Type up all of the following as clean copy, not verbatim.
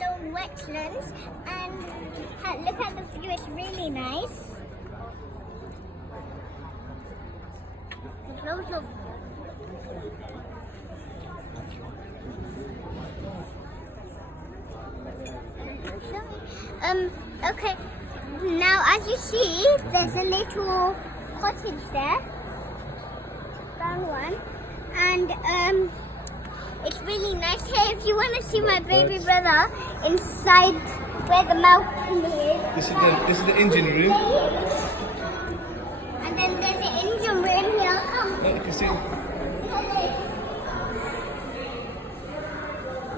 the wetlands, and look at the view. It's really nice. There's loads of okay. Now, as you see, there's a little cottage there. Found one, and it's really nice here. If you want to see my baby brother inside where the mountain is. This is the engine room. And then there's an engine room here. Come. You can see.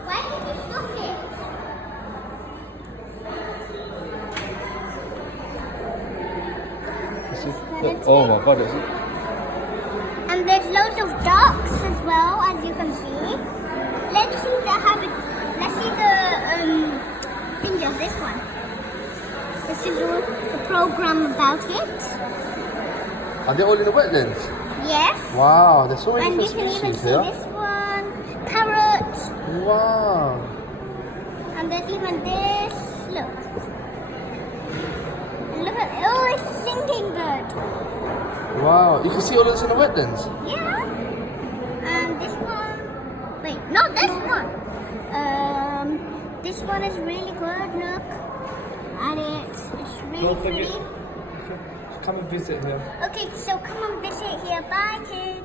Why did you stop it? Oh my god, and there's loads of ducks as well, as you can see. Let's see the thing of this one. This is all the program about it. Are they all in the wetlands? Yes. Wow, there's so many And you different can even species see here. this one, parrot, Wow. and there's even this. Look. And look at it's a singing bird. Wow, you can see all this in the wetlands. Yeah. And this one. Wait, not this one. This one is really good. Look at it. It's really pretty. Come and visit here. Okay, so come and visit here. Bye, kids.